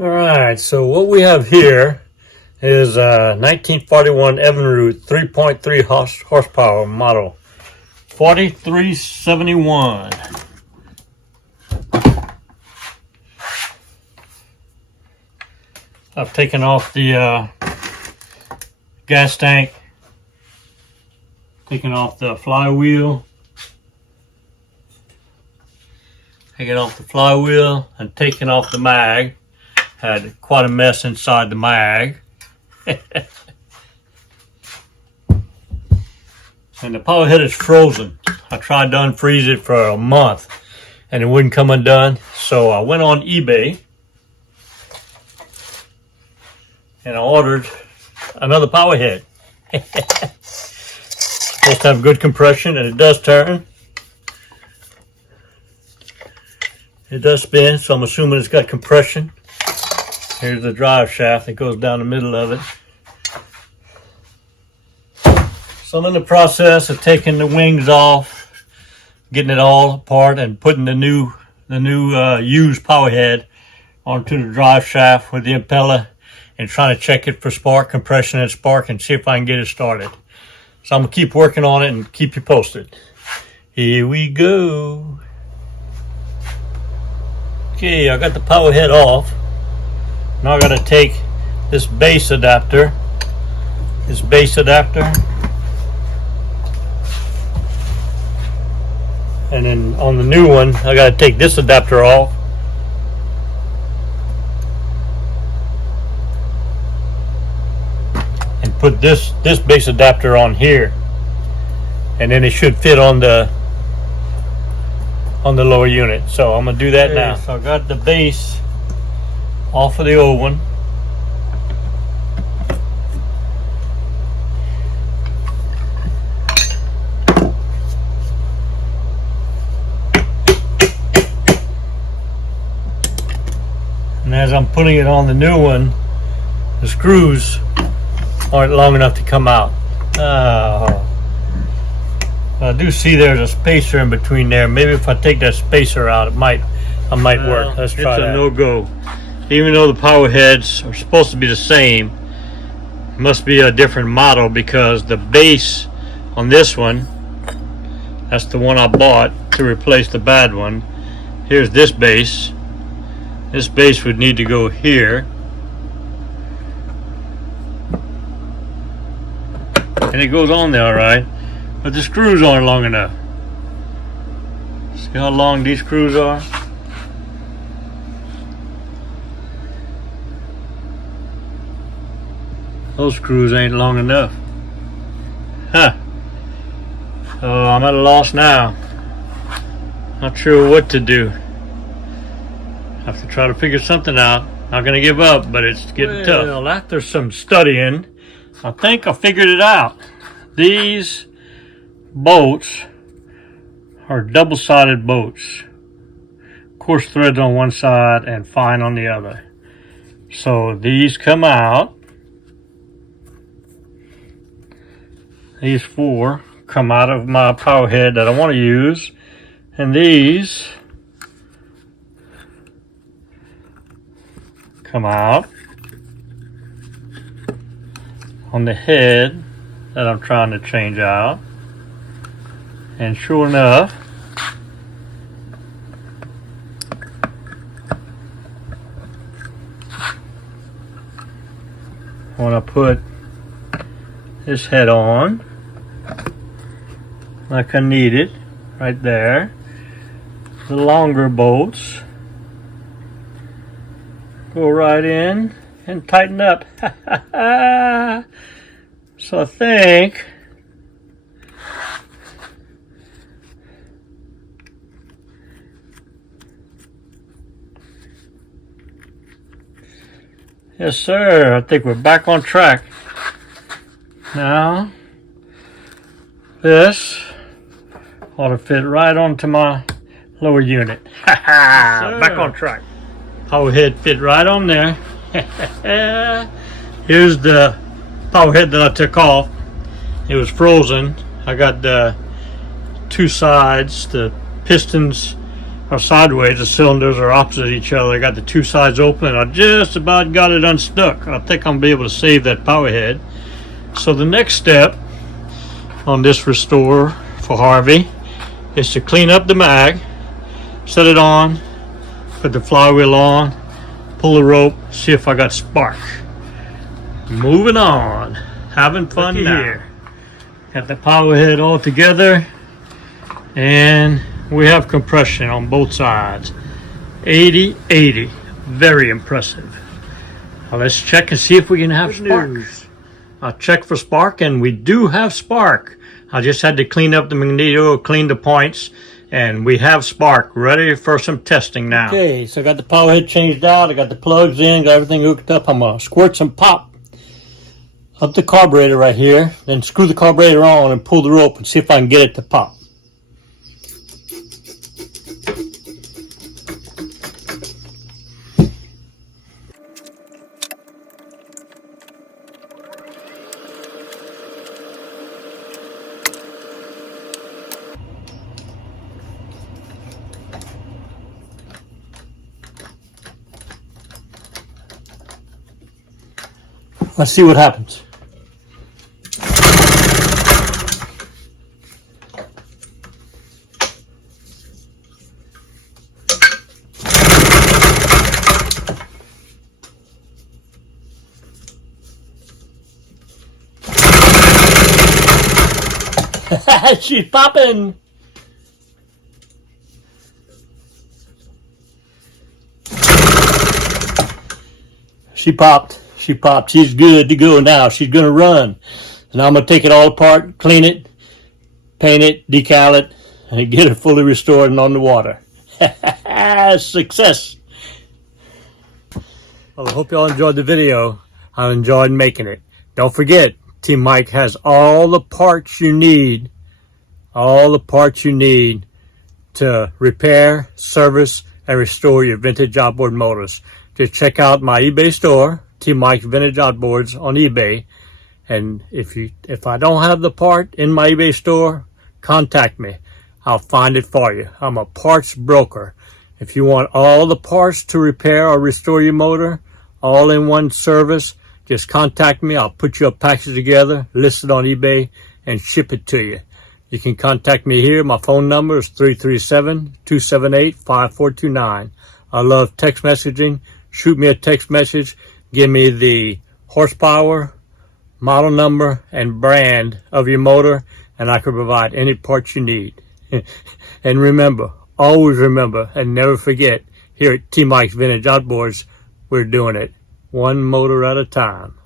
Alright, so what we have here is a 1941 Evinrude 3.3 horsepower model 4371. I've taken off the gas tank, taken off the flywheel, and taken off the mag. Had quite a mess inside the mag. And the power head is frozen. I tried to unfreeze it for a month and it wouldn't come undone. So I went on eBay and I ordered another power head. Supposed to have good compression, and it does turn. It does spin, so I'm assuming it's got compression. Here's the drive shaft that goes down the middle of it. So I'm in the process of taking the wings off, getting it all apart, and putting the new used power head onto the drive shaft with the impeller, and trying to check it for spark, compression, and spark, and see if I can get it started. So I'm gonna keep working on it and keep you posted. Here we go. Okay, I got the power head off. Now I gotta take this base adapter, and then on the new one, I gotta take this adapter off. And put this base adapter on here. And then it should fit on the lower unit. So I'm gonna do that now. So I got the base off of the old one. And as I'm putting it on the new one, the screws aren't long enough to come out. Oh. I do see there's a spacer in between there. Maybe if I take that spacer out, I might work. Let's try that. It's a no-go. Even though the power heads are supposed to be the same, it must be a different model, because the base on this one, that's the one I bought to replace the bad one. Here's this base. This base would need to go here. And it goes on there all right, but the screws aren't long enough. See how long these screws are? Those screws ain't long enough. Huh. So I'm at a loss now. Not sure what to do. Have to try to figure something out. Not gonna give up, but it's getting tough. Well, after some studying, I think I figured it out. These bolts are double-sided bolts. Coarse threads on one side and fine on the other. So these come out. These four come out of my power head that I want to use. And these come out on the head that I'm trying to change out. And sure enough, when I put this head on like I need it, right there, the longer bolts go right in and tighten up. So I think yes sir, I think we're back on track. Now this ought to fit right onto my lower unit. Back on track. Power head fit right on there. Here's the power head that I took off. It was frozen. I got the two sides, the pistons are sideways. The cylinders are opposite each other. I got the two sides open. I just about got it unstuck. I think I'm gonna be able to save that power head. So the next step on this restore for Harvey is to clean up the mag, set it on, put the flywheel on, pull the rope, see if I got spark. Moving on, having fun now. Here. Got the power head all together, and we have compression on both sides. 80-80, very impressive. Now let's check and see if we can have spark. I'll check for spark, and we do have spark. I just had to clean up the magneto, clean the points, and we have spark ready for some testing now. Okay, so I got the power head changed out. I got the plugs in, got everything hooked up. I'm gonna squirt some pop up the carburetor right here, then screw the carburetor on and pull the rope and see if I can get it to pop. Let's see what happens. She's popping. She popped. She popped. She's good to go now. She's going to run. Now I'm going to take it all apart, clean it, paint it, decal it, and get it fully restored and on the water. Success. Well, I hope y'all enjoyed the video. I enjoyed making it. Don't forget, Team Mike has all the parts you need, to repair, service, and restore your vintage outboard motors. Just check out my eBay store, Team Mike Vintage Outboards on eBay. And if I don't have the part in my eBay store, contact me. I'll find it for you. I'm a parts broker. If you want all the parts to repair or restore your motor, all in one service, just contact me. I'll put you a package together, list it on eBay, and ship it to you. You can contact me here. My phone number is 337-278-5429. I love text messaging. Shoot me a text message. Give me the horsepower, model number, and brand of your motor, and I can provide any parts you need. And remember, always remember, and never forget, here at Team Mike's Vintage Outboards, we're doing it one motor at a time.